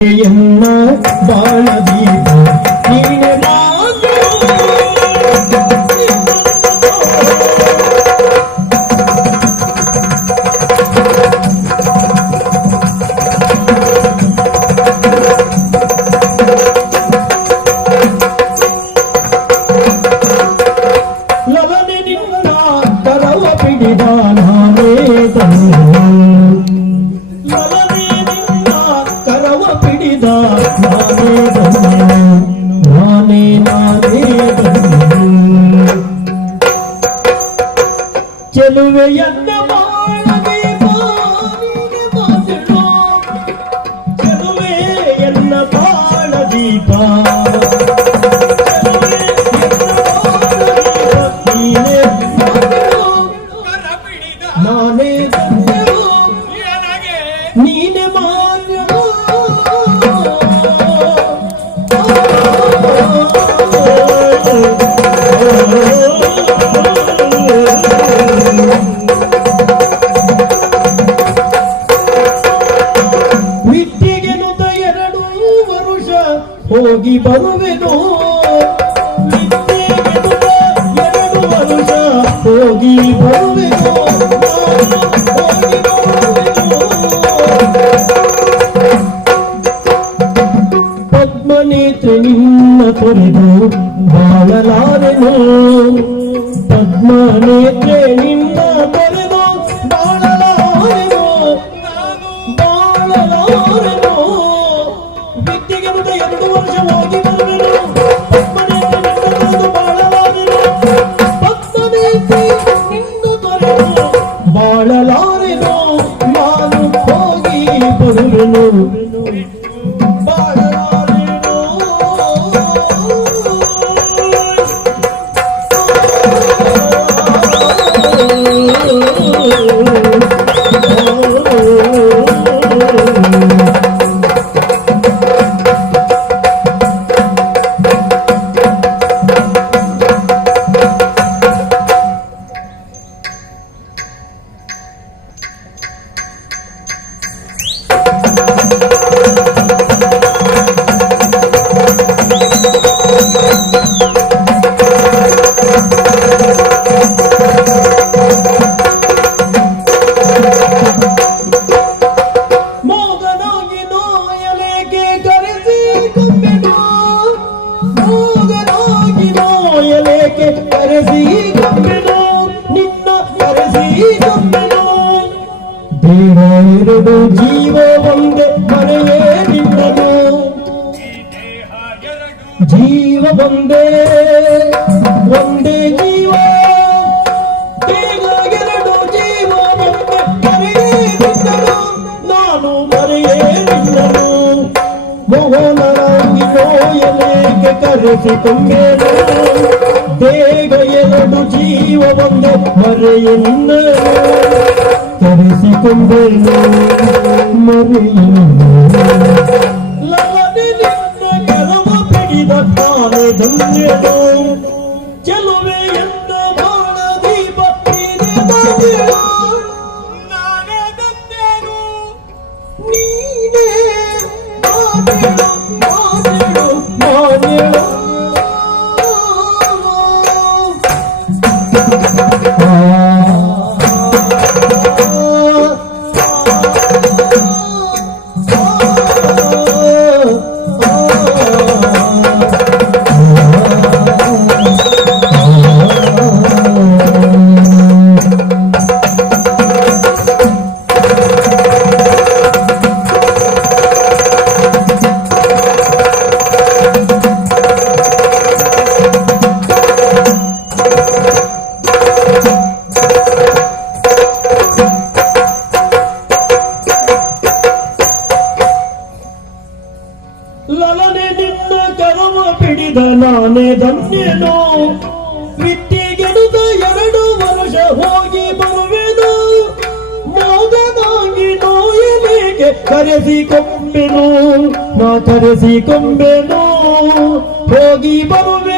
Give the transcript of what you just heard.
ಎನ್ನ ಬಾಳ ದೀಪ ಪಿಡಿದ ಹೋಗಿ ಬರುವೆನು? ಎರಡು ವರುಷ ಹೋಗಿ ಬರುವೆನು? ಪದ್ಮನೇತ್ರ ನಿನ್ನ ತೊರೆದು ಬಾಳಲಾರೆನು? ಪದ್ಮನೇತ್ರ ನಿನ್ನ ತೊರೆದು ಬಾಳಲಾರೆನು? ಬಾಳಲಾರೆನು? ದೇವ ಎರಡು ಜೀವ ಒಂದೇ ಮನೆಯೇ ನಿನ್ನದು. ಜೀವ ಒಂದೇ ಒಂದೇ ಜೀವ. ದೇವ ಎರಡು ಜೀವ ಒಂದೇ ಮನೆಯೇ ನಿನ್ನದು. ನಾನು ಮರೆಯೇ ನಿನ್ನನು ಮೋಹನರಾಗಿ ನೋಯಲೇಕೆ ಕರೆಸಿಕೊಂಡೇನು ದೇಗ ಎರಡು ಜೀವ ಒಂದು ಮರೆಯನ್ನು ಕರೆಸಿಕೊಂಡೇನು ಮರೆಯನ್ನು ಲವನೆ ನಿನ್ನ ಕೆಲವ ಬಿಡಿದ ತಾನೆ ಧನ್ಯನು ಚೆಲುವೆ ಲಲನೆ ನಿನ್ನ ಕರವ ಪಿಡಿದ ನಾನೇ ಧನ್ಯನು. ವಿದ್ಯೆಗೆಡುದ ಎರಡು ವರ್ಷ ಹೋಗಿ ಬರುವೆನು. ಮೋಗನಾಗಿ ನೋಯಲಿಗೆ ಕರೆಸಿ ಕೊಂಬೆನು ಮಾ ಕರೆಸಿ ಕೊಂಬೆನು ಹೋಗಿ ಬರುವೆನು